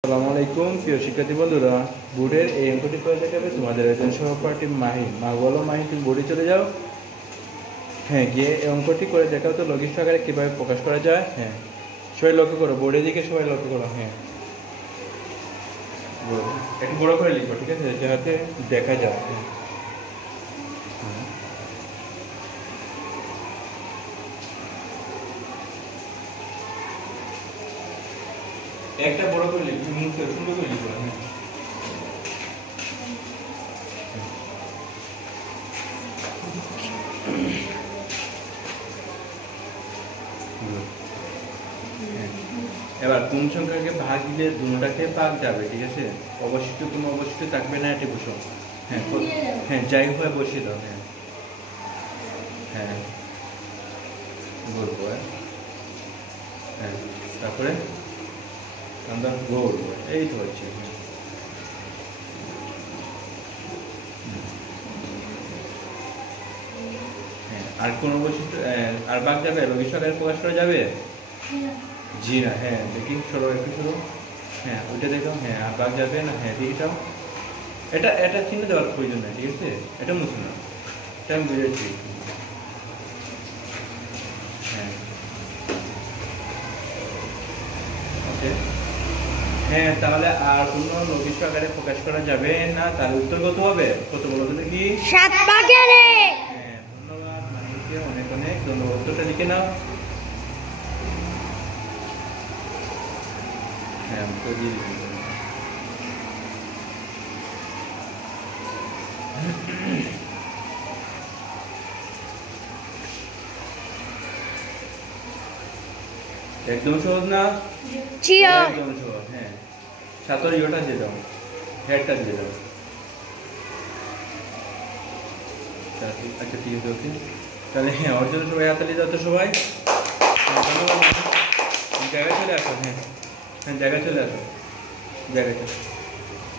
আসসালামু আলাইকুম প্রিয় শিক্ষার্থী বন্ধুরা, বোর্ডের এই অঙ্কটি করে দেখাবে তোমাদের একজন সহপাঠী মাহি। মা বলো মাহি, তুমি বোর্ডে চলে যাও। হ্যাঁ, গিয়ে এই অঙ্কটি করে দেখাও তো লঘিষ্ঠ আকারে কীভাবে প্রকাশ করা যায়। হ্যাঁ, সবাই লক্ষ্য করো, বোর্ডের দিকে সবাই লক্ষ্য করো। হ্যাঁ, একটু বড় করে লিখো, ঠিক আছে, যাতে দেখা যায়। একটা বড় করে লিখো, মুখে সুন্দর করে লিখো। এবার কোন সংখ্যাকে ভাগ দিলে দুটাকে ভাগ যাবে, ঠিক আছে, অবশিষ্ট কোনো অবশিষ্ট থাকবে না, এটি বসো। হ্যাঁ হ্যাঁ, যাই হয় বসিয়ে দাও। হ্যাঁ হ্যাঁ বলবো। হ্যাঁ, তারপরে আমরা গোল, এই তো হচ্ছে। হ্যাঁ, আর কোন অবশিষ্ট আর ভাগ যাবে, লঘিষ্ঠ আকারে প্রকাশ করা যাবে? জি না। হ্যাঁ, দেখি সরো, একটু সরো। হ্যাঁ, ওইটা দেখো। হ্যাঁ, আর ভাগ যাবে না। হ্যাঁ, এটাও, এটা এটা চিহ্ন দেওয়ার প্রয়োজন নেই, ঠিক আছে, এটা মুছে না, এটা আমি বুঝেছি। হ্যাঁ ওকে। হ্যাঁ, তাহলে আর কোনো লঘিষ্ঠ আকারে প্রকাশ করা যাবে না, তার উত্তর কত হবে? কত বলো তো দেখি? 7 ভাগের 1। হ্যাঁ, ধন্যবাদ মানিককে, অনেক অনেক ধন্যবাদ। উত্তরটা লিখে নাও। হ্যাঁ, উত্তর দিয়ে দিচ্ছি। একদম সহজ না? একদম সহজ। হ্যাঁ, সাতর ইয়েটা দিয়ে দাও, হেডটা দিয়ে দাও। আচ্ছা ঠিক আছে, ওকে। তাহলে হ্যাঁ, ওর জন্য সবাই হাতালি দাও তো সবাই। ধন্যবাদ। জায়গায় চলে আসো। হ্যাঁ হ্যাঁ, জায়গায় চলে আসো, জায়গায় চলে।